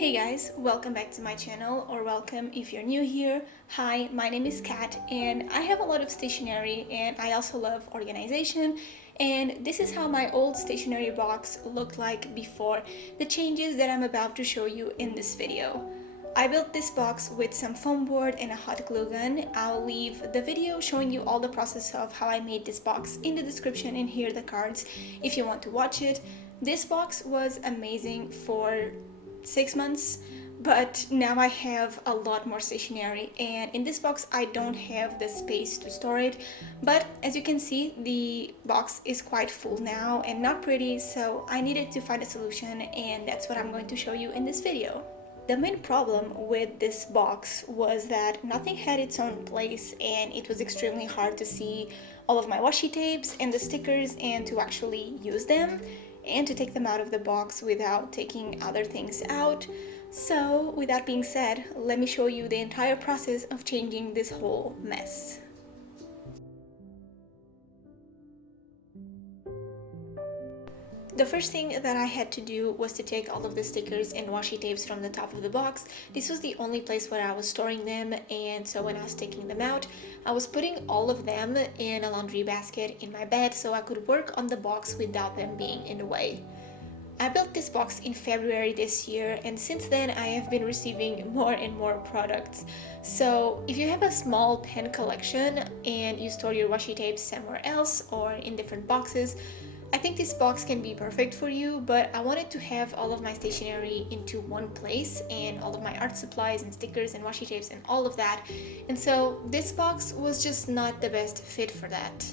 Hey guys, welcome back to my channel, or welcome if you're new here. Hi, my name is Kat and I have a lot of stationery and I also love organization, and this is how my old stationery box looked like before the changes that I'm about to show you in this video. I built this box with some foam board and a hot glue gun. I'll leave the video showing you all the process of how I made this box in the description, and here are the cards if you want to watch it. This box was amazing for 6 months, but now I have a lot more stationery, and in this box I don't have the space to store it, but as you can see the box is quite full now and not pretty, so I needed to find a solution, and that's what I'm going to show you in this video. The main problem with this box was that nothing had its own place, and it was extremely hard to see all of my washi tapes and the stickers and to actually use them and to take them out of the box without taking other things out. So with that being said, let me show you the entire process of changing this whole mess. The first thing that I had to do was to take all of the stickers and washi tapes from the top of the box. This was the only place where I was storing them, and so when I was taking them out, I was putting all of them in a laundry basket in my bed so I could work on the box without them being in the way. I built this box in February this year, and since then I have been receiving more and more products. So if you have a small pen collection and you store your washi tapes somewhere else or in different boxes, I think this box can be perfect for you, but I wanted to have all of my stationery into one place and all of my art supplies and stickers and washi tapes and all of that, and so this box was just not the best fit for that.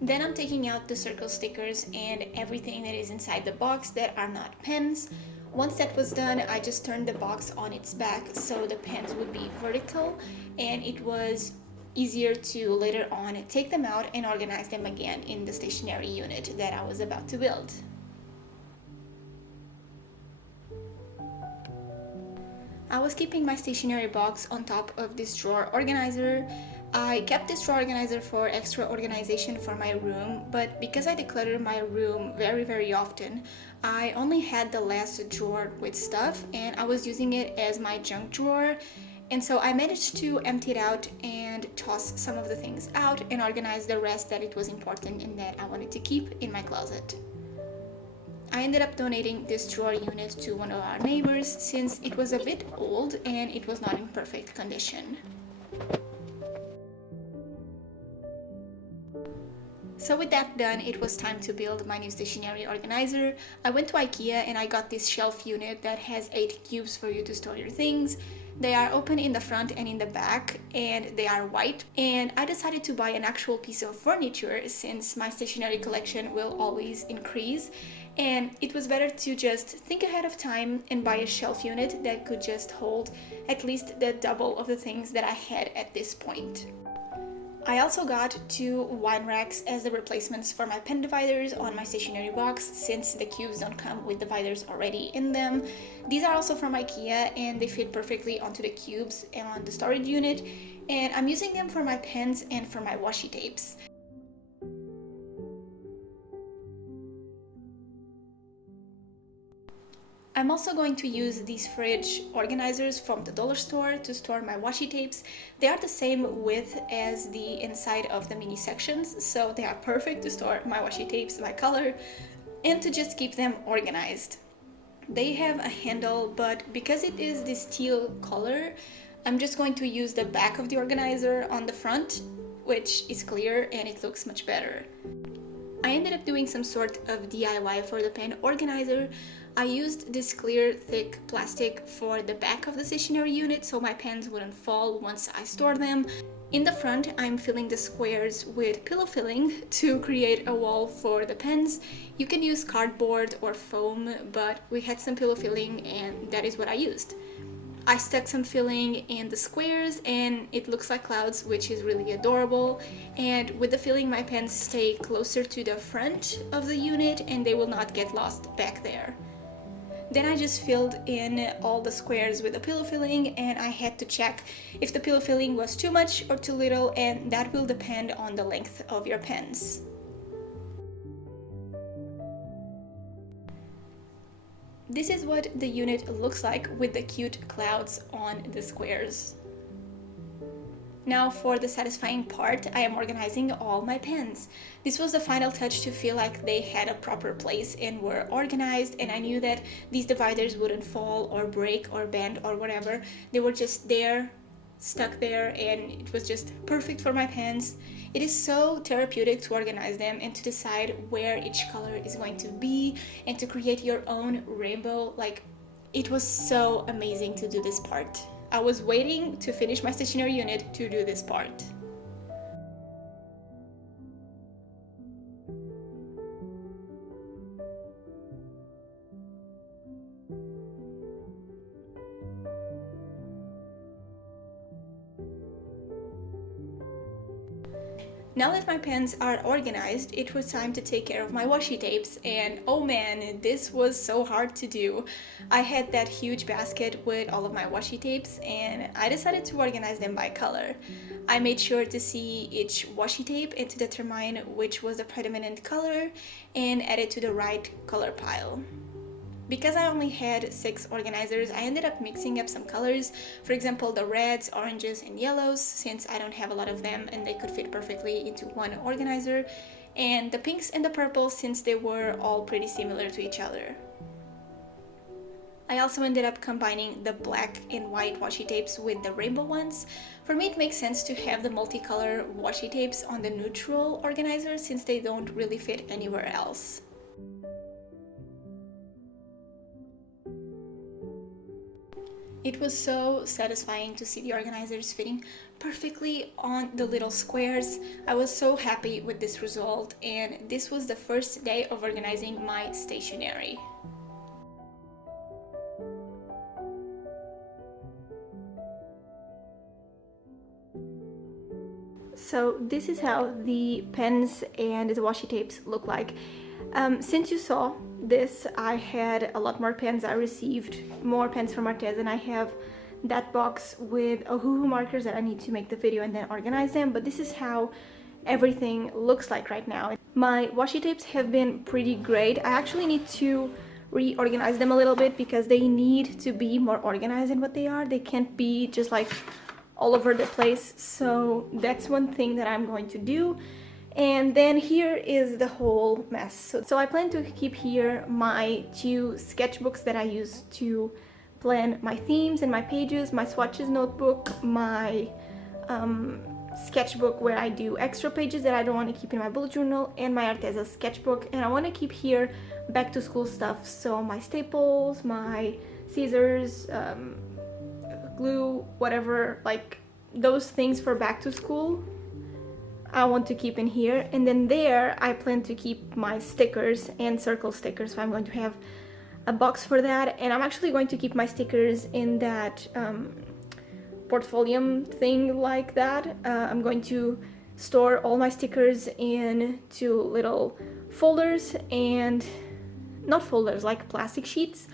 Then I'm taking out the circle stickers and everything that is inside the box that are not pens. Once that was done, I just turned the box on its back so the pens would be vertical, and it was easier to later on take them out and organize them again in the stationery unit that I was about to build. I was keeping my stationery box on top of this drawer organizer. I kept this drawer organizer for extra organization for my room, but because I declutter my room very often, I only had the last drawer with stuff and I was using it as my junk drawer. And so I managed to empty it out and toss some of the things out and organize the rest that it was important and that I wanted to keep in my closet. I ended up donating this drawer unit to one of our neighbors since it was a bit old and it was not in perfect condition. So with that done, it was time to build my new stationery organizer. I went to IKEA and I got this shelf unit that has 8 cubes for you to store your things. They are open in the front and in the back, and they are white, and I decided to buy an actual piece of furniture since my stationery collection will always increase, and it was better to just think ahead of time and buy a shelf unit that could just hold at least the double of the things that I had at this point. I also got 2 wine racks as the replacements for my pen dividers on my stationery box since the cubes don't come with dividers already in them. These are also from IKEA and they fit perfectly onto the cubes and on the storage unit, and I'm using them for my pens and for my washi tapes. I'm also going to use these fridge organizers from the dollar store to store my washi tapes. They are the same width as the inside of the mini sections, so they are perfect to store my washi tapes by color and to just keep them organized. They have a handle, but because it is this teal color, I'm just going to use the back of the organizer on the front, which is clear and it looks much better. I ended up doing some sort of DIY for the pen organizer. I used this clear, thick plastic for the back of the stationery unit so my pens wouldn't fall once I store them. In the front, I'm filling the squares with pillow filling to create a wall for the pens. You can use cardboard or foam, but we had some pillow filling and that is what I used. I stuck some filling in the squares and it looks like clouds, which is really adorable, and with the filling my pens stay closer to the front of the unit and they will not get lost back there. Then I just filled in all the squares with the pillow filling, and I had to check if the pillow filling was too much or too little, and that will depend on the length of your pens. This is what the unit looks like with the cute clouds on the squares. Now for the satisfying part, I am organizing all my pens. This was the final touch to feel like they had a proper place and were organized, and I knew that these dividers wouldn't fall or break or bend or whatever. They were just there, stuck there, and it was just perfect for my pens. It is so therapeutic to organize them and to decide where each color is going to be and to create your own rainbow. Like, it was so amazing to do this part. I was waiting to finish my stationery unit to do this part. Now that my pens are organized, it was time to take care of my washi tapes, and oh man, this was so hard to do. I had that huge basket with all of my washi tapes, and I decided to organize them by color. I made sure to see each washi tape and to determine which was the predominant color and add it to the right color pile. Because I only had 6 organizers, I ended up mixing up some colors, for example the reds, oranges, and yellows, since I don't have a lot of them and they could fit perfectly into one organizer, and the pinks and the purples since they were all pretty similar to each other. I also ended up combining the black and white washi tapes with the rainbow ones. For me it makes sense to have the multicolor washi tapes on the neutral organizer since they don't really fit anywhere else. It was so satisfying to see the organizers fitting perfectly on the little squares. I was so happy with this result, and this was the first day of organizing my stationery. So this is how the pens and the washi tapes look like. Since you saw this, I had a lot more pens. I received more pens from MATEUS, and I have that box with Ohuhu markers that I need to make the video and then organize them. But this is how everything looks like right now. My washi tapes have been pretty great. I actually need to reorganize them a little bit because they need to be more organized than what they are. They can't be just like all over the place. So that's one thing that I'm going to do. And then here is the whole mess. So I plan to keep here my 2 sketchbooks that I use to plan my themes and my pages, my swatches notebook, my sketchbook where I do extra pages that I don't want to keep in my bullet journal, and my Arteza sketchbook. And I want to keep here back to school stuff, so my staples, my scissors, glue, whatever, like those things for back to school I want to keep in here. And then there I plan to keep my stickers and circle stickers, so I'm going to have a box for that. And I'm actually going to keep my stickers in that portfolio thing like that. I'm going to store all my stickers in 2 little folders, and not folders, like plastic sheets.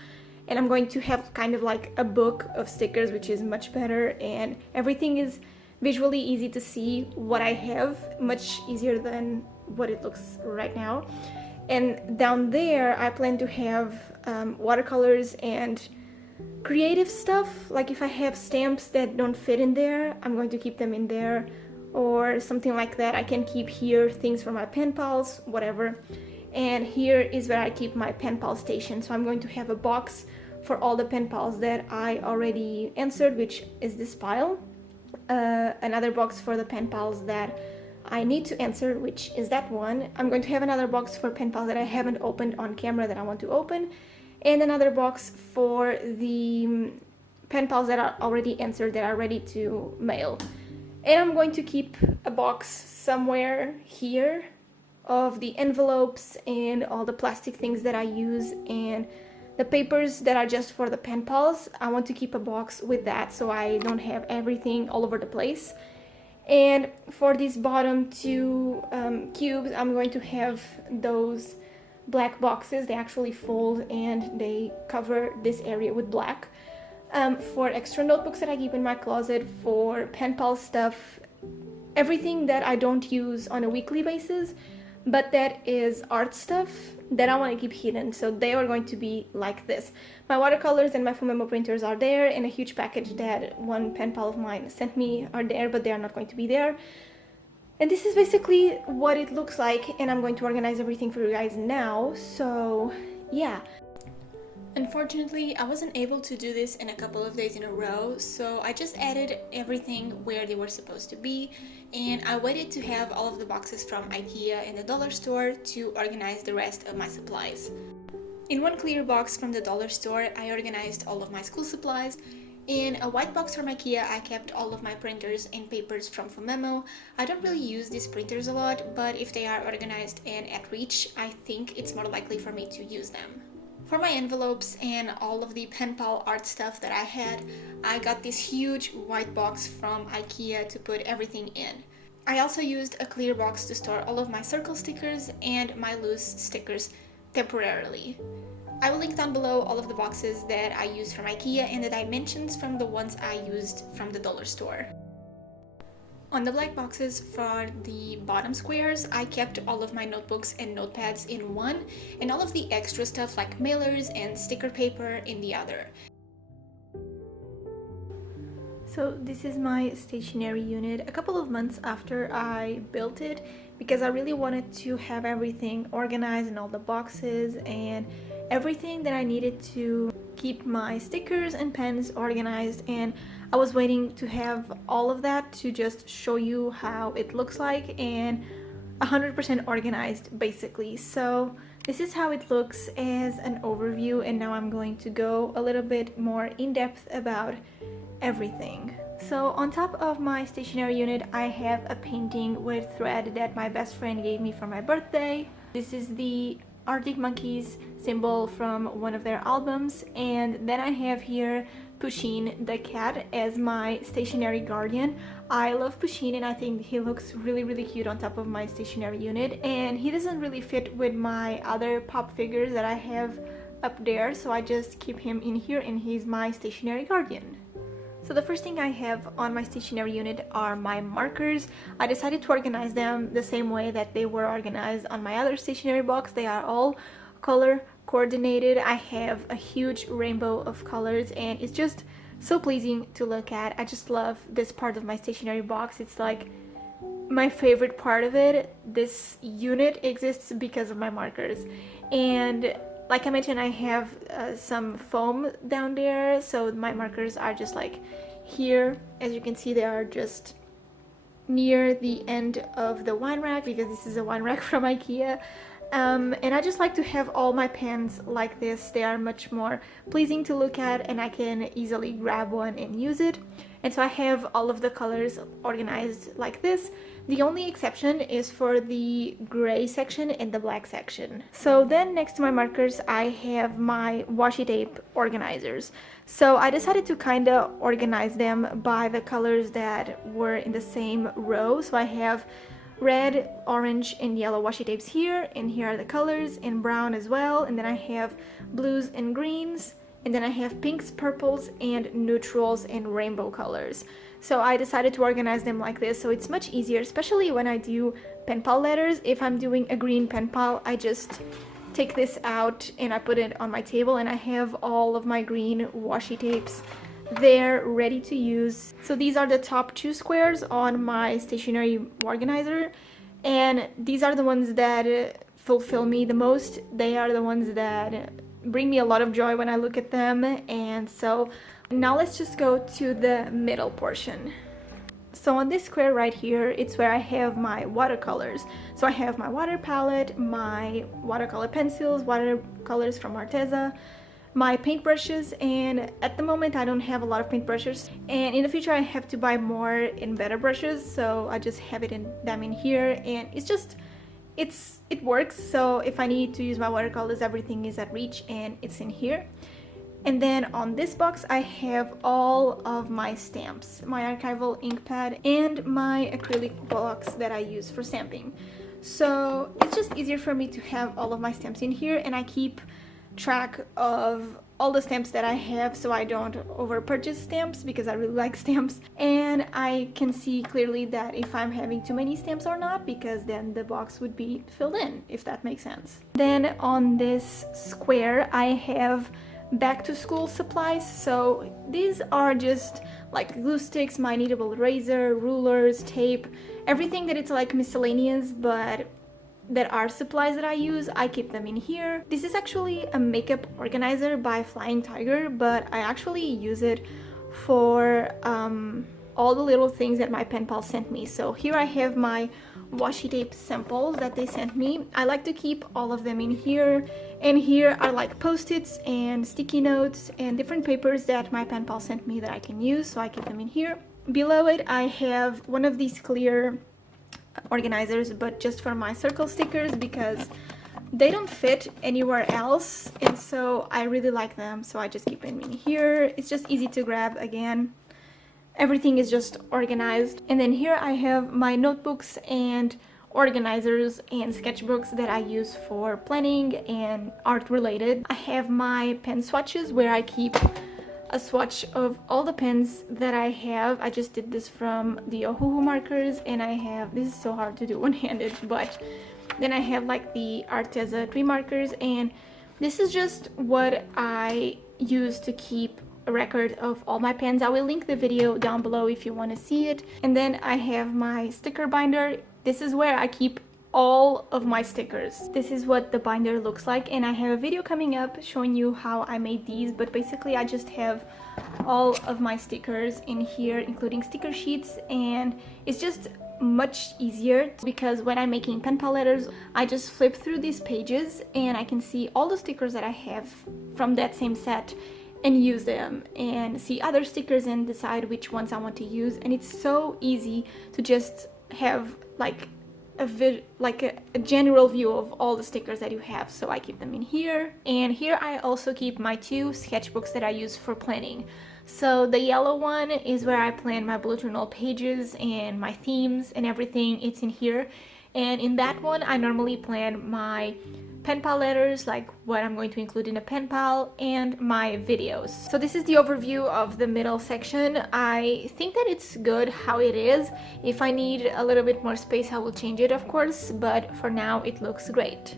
And I'm going to have kind of like a book of stickers, which is much better, and everything is visually easy to see what I have, much easier than what it looks right now. And down there I plan to have watercolors and creative stuff. Like if I have stamps that don't fit in there, I'm going to keep them in there, or something like that. I can keep here things for my pen pals, whatever. And here is where I keep my pen pal station. So I'm going to have a box for all the pen pals that I already answered, which is this pile. Another box for the pen pals that I need to answer, which is that one. I'm going to have another box for pen pals that I haven't opened on camera that I want to open, and another box for the pen pals that are already answered that are ready to mail. And I'm going to keep a box somewhere here of the envelopes and all the plastic things that I use, and the papers that are just for the pen pals. I want to keep a box with that so I don't have everything all over the place. And for these bottom 2 cubes, I'm going to have those black boxes. They actually fold and they cover this area with black. For extra notebooks that I keep in my closet, for pen pal stuff, everything that I don't use on a weekly basis, but that is art stuff that I want to keep hidden, so they are going to be like this. My watercolors and my full memo printers are there, and a huge package that one pen pal of mine sent me are there, but they are not going to be there. And this is basically what it looks like, and I'm going to organize everything for you guys now, so yeah. Unfortunately, I wasn't able to do this in a couple of days in a row, so I just added everything where they were supposed to be, and I waited to have all of the boxes from IKEA and the dollar store to organize the rest of my supplies. In one clear box from the dollar store, I organized all of my school supplies. In a white box from IKEA, I kept all of my printers and papers from Memo. I don't really use these printers a lot, but if they are organized and at reach, I think it's more likely for me to use them. For my envelopes and all of the pen pal art stuff that I had, I got this huge white box from IKEA to put everything in. I also used a clear box to store all of my circle stickers and my loose stickers temporarily. I will link down below all of the boxes that I used from IKEA and the dimensions from the ones I used from the dollar store. On the black boxes for the bottom squares, I kept all of my notebooks and notepads in one, and all of the extra stuff like mailers and sticker paper in the other. So this is my stationery unit a couple of months after I built it, because I really wanted to have everything organized in all the boxes and everything that I needed to keep my stickers and pens organized, and I was waiting to have all of that to just show you how it looks like, and 100% organized basically. So this is how it looks as an overview, and now I'm going to go a little bit more in depth about everything. So on top of my stationery unit, I have a painting with thread that my best friend gave me for my birthday. This is the Arctic Monkeys symbol from one of their albums, and then I have here Pusheen the cat as my stationery guardian. I love Pusheen, and I think he looks really cute on top of my stationery unit, and he doesn't really fit with my other pop figures that I have up there, so I just keep him in here, and he's my stationery guardian. So the first thing I have on my stationery unit are my markers. I decided to organize them the same way that they were organized on my other stationery box. They are all color coordinated. I have a huge rainbow of colors, and it's just so pleasing to look at. I just love this part of my stationery box. It's like my favorite part of it. This unit exists because of my markers, and like I mentioned, I have some foam down there, so my markers are just like here. As you can see, they are just near the end of the wine rack, because this is a wine rack from IKEA. And I just like to have all my pens like this. They are much more pleasing to look at, and I can easily grab one and use it. And so I have all of the colors organized like this. The only exception is for the gray section and the black section. So then next to my markers, I have my washi tape organizers. So I decided to kind of organize them by the colors that were in the same row. So I have red, orange, and yellow washi tapes here, and here are the colors, and brown as well, and then I have blues and greens, and then I have pinks, purples, and neutrals and rainbow colors. So I decided to organize them like this, so it's much easier, especially when I do pen pal letters. If I'm doing a green pen pal, I just take this out and I put it on my table, and I have all of my green washi tapes there ready to use. So these are the top two squares on my stationery organizer, and these are the ones that fulfill me the most. They are the ones that bring me a lot of joy when I look at them. And so now let's just go to the middle portion. So on this square right here, it's where I have my watercolors. So I have my water palette, my watercolor pencils, watercolors from Arteza, my paintbrushes, and at the moment I don't have a lot of paintbrushes, and in the future I have to buy more and better brushes, so I just have them in here, and it works. So if I need to use my watercolors, everything is at reach and it's in here. And then on this box I have all of my stamps, my archival ink pad, and my acrylic blocks that I use for stamping. So it's just easier for me to have all of my stamps in here, and I keep track of all the stamps that I have so I don't over purchase stamps because I really like stamps, and I can see clearly that if I'm having too many stamps or not, because then the box would be filled in, if that makes sense. Then on this square I have back to school supplies. So these are just like glue sticks, my kneadable razor, rulers, tape, everything that it's like miscellaneous but that are supplies that I use. I keep them in here. This is actually a makeup organizer by Flying Tiger, but I actually use it for all the little things that my pen pal sent me. So here I have my washi tape samples that they sent me. I like to keep all of them in here, and here are like post-its and sticky notes and different papers that my pen pal sent me that I can use, so I keep them in here. Below it I have one of these clear organizers, but just for my circle stickers because they don't fit anywhere else, and so I really like them, so I just keep them in here. It's just easy to grab. Again, everything is just organized. And then here I have my notebooks and organizers and sketchbooks that I use for planning and art related. I have my pen swatches where I keep a swatch of all the pens that I have. I just did this from the Ohuhu markers, and I have, this is so hard to do one-handed, but then I have like the Arteza tree markers, and this is just what I use to keep a record of all my pens. I will link the video down below if you want to see it. And then I have my sticker binder. This is where I keep all of my stickers. This is what the binder looks like, and I have a video coming up showing you how I made these, but basically I just have all of my stickers in here, including sticker sheets, and it's just much easier because when I'm making pen pal letters, I just flip through these pages and I can see all the stickers that I have from that same set and use them, and see other stickers and decide which ones I want to use. And it's so easy to just have like a general view of all the stickers that you have, so I keep them in here. And here I also keep my two sketchbooks that I use for planning. So the yellow one is where I plan my bullet journal pages and my themes and everything. It's in here, and in that one I normally plan my pen pal letters, like what I'm going to include in a pen pal, and my videos. So this is the overview of the middle section. I think that it's good how it is. If I need a little bit more space, I will change it, of course, but for now it looks great.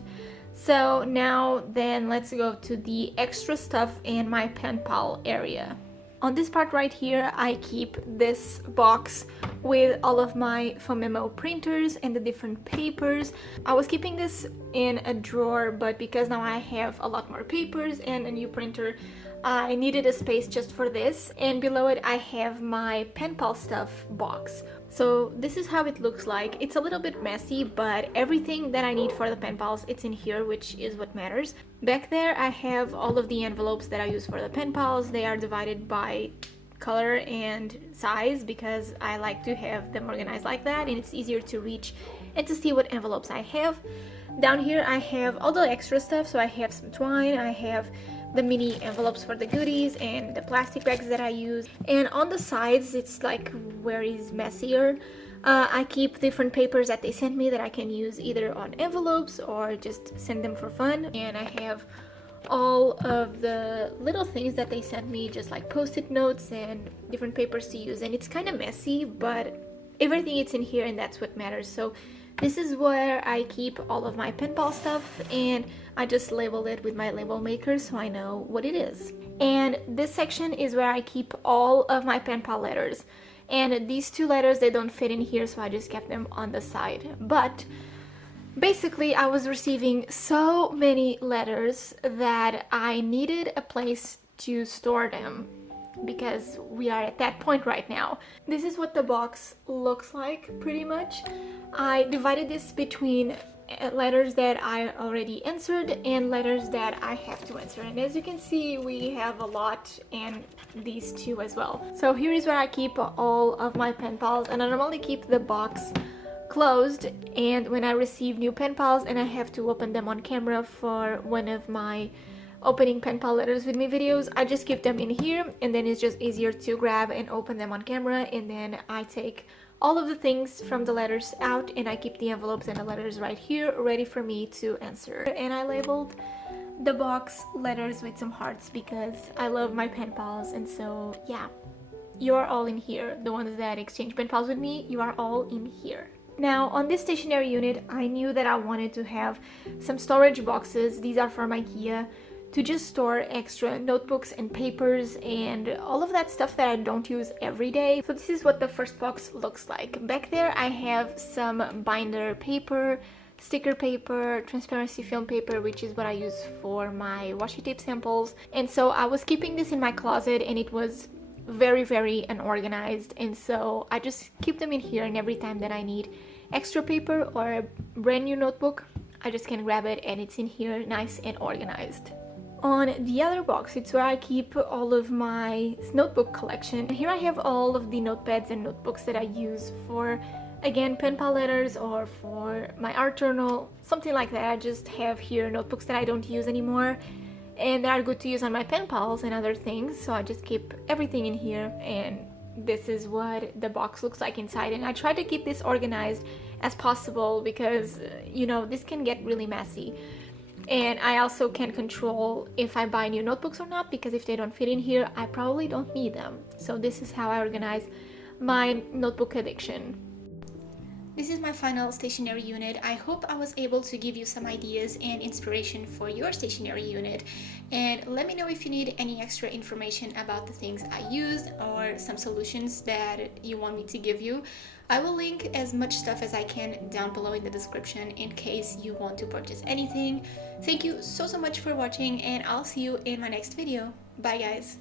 So now then let's go to the extra stuff in my pen pal area. On this part right here, I keep this box with all of my foam memo printers and the different papers. I was keeping this in a drawer, but because now I have a lot more papers and a new printer, I needed a space just for this. And below it, I have my pen pal stuff box. So this is how it looks like. It's a little bit messy, but everything that I need for the pen pals, it's in here, which is what matters. Back there, I have all of the envelopes that I use for the pen pals. They are divided by color and size because I like to have them organized like that, and it's easier to reach and to see what envelopes I have. Down here, I have all the extra stuff. So I have some twine, I have the mini envelopes for the goodies and the plastic bags that I use. And on the sides, it's like where it's messier. I keep different papers that they sent me that I can use either on envelopes or just send them for fun. And I have all of the little things that they sent me, just like post-it notes and different papers to use. And it's kind of messy, but everything is in here, and that's what matters. So this is where I keep all of my pen pal stuff, and I just label it with my label maker so I know what it is. And this section is where I keep all of my pen pal letters. And these two letters, they don't fit in here, so I just kept them on the side. But basically, I was receiving so many letters that I needed a place to store them, because we are at that point right now. This is what the box looks like, pretty much. I divided this between letters that I already answered and letters that I have to answer, and as you can see, we have a lot, and these two as well. So here is where I keep all of my pen pals, and I normally keep the box closed, and when I receive new pen pals and I have to open them on camera for one of my opening pen pal letters with me videos, I just keep them in here, and then it's just easier to grab and open them on camera. And then I take all of the things from the letters out, and I keep the envelopes and the letters right here ready for me to answer. And I labeled the box letters with some hearts because I love my pen pals, and so yeah, you are all in here. The ones that exchange pen pals with me, you are all in here. Now on this stationery unit, I knew that I wanted to have some storage boxes. These are from IKEA, to just store extra notebooks and papers and all of that stuff that I don't use every day. So this is what the first box looks like. Back there I have some binder paper, sticker paper, transparency film paper, which is what I use for my washi tape samples. And so I was keeping this in my closet and it was very unorganized, and so I just keep them in here, and every time that I need extra paper or a brand new notebook, I just can grab it and it's in here nice and organized. On the other box, it's where I keep all of my notebook collection. And here I have all of the notepads and notebooks that I use for, again, pen pal letters or for my art journal, something like that. I just have here notebooks that I don't use anymore and that are good to use on my pen pals and other things, so I just keep everything in here, and this is what the box looks like inside. And I try to keep this organized as possible because, you know, this can get really messy. And I also can control if I buy new notebooks or not, because if they don't fit in here, I probably don't need them. So this is how I organize my notebook addiction. This is my final stationery unit. I hope I was able to give you some ideas and inspiration for your stationery unit. And let me know if you need any extra information about the things I used or some solutions that you want me to give you. I will link as much stuff as I can down below in the description in case you want to purchase anything. Thank you so much for watching, and I'll see you in my next video. Bye guys!